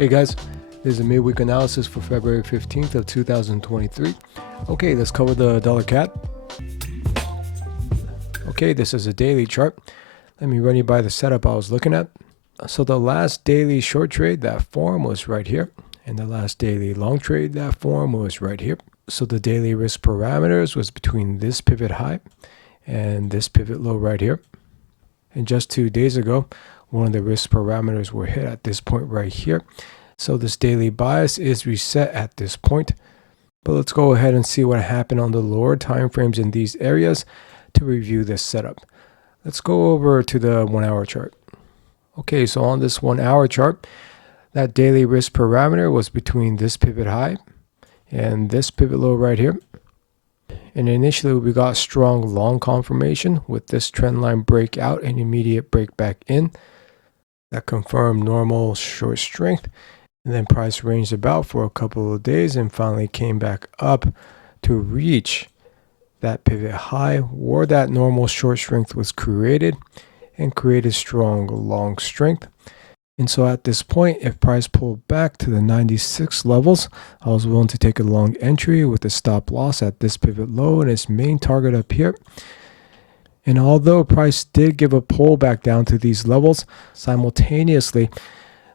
Hey guys, this is a midweek analysis for February 15th of 2023. Okay, let's cover the dollar CAD. Okay, this is a daily chart. Let me run you by the setup I was looking at. So the last daily short trade, that form was right here. And the last daily long trade, that form was right here. So the daily risk parameters was between this pivot high and this pivot low right here. And just 2 days ago, one of the risk parameters were hit at this point right here. So this daily bias is reset at this point. But let's go ahead and see what happened on the lower time frames in these areas to review this setup. Let's go over to the 1 hour chart. Okay, so on this 1 hour chart, that daily risk parameter was between this pivot high and this pivot low right here. And initially we got strong long confirmation with this trend line breakout and immediate break back in. That confirmed normal short strength, and then price ranged about for a couple of days and finally came back up to reach that pivot high where that normal short strength was created and created strong long strength. And so at this point, if price pulled back to the 96 levels, I was willing to take a long entry with a stop loss at this pivot low and its main target up here. And although price did give a pullback down to these levels, simultaneously,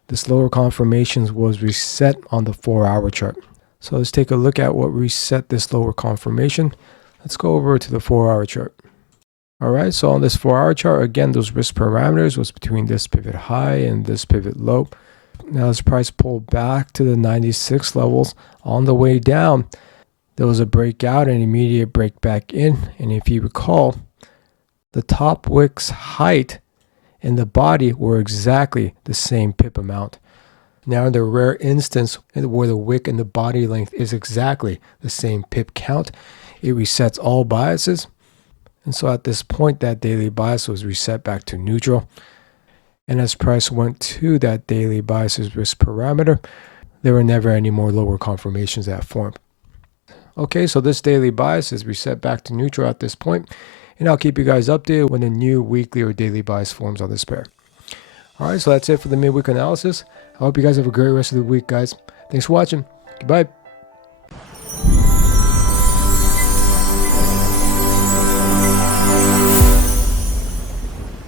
this lower confirmations was reset on the 4 hour chart. So let's take a look at what reset this lower confirmation. Let's go over to the 4 hour chart. All right, so on this 4 hour chart, again, those risk parameters was between this pivot high and this pivot low. Now as price pulled back to the 96 levels on the way down, there was a breakout and immediate break back in. And if you recall, the top wick's height and the body were exactly the same pip amount. Now in the rare instance where the wick and the body length is exactly the same pip count, it resets all biases. And so at this point, that daily bias was reset back to neutral. And as price went to that daily bias's risk parameter, there were never any more lower confirmations that formed. Okay, so this daily bias is reset back to neutral at this point. And I'll keep you guys updated when a new weekly or daily bias forms on this pair. All right, so that's it for the midweek analysis. I hope you guys have a great rest of the week, guys. Thanks for watching. Goodbye.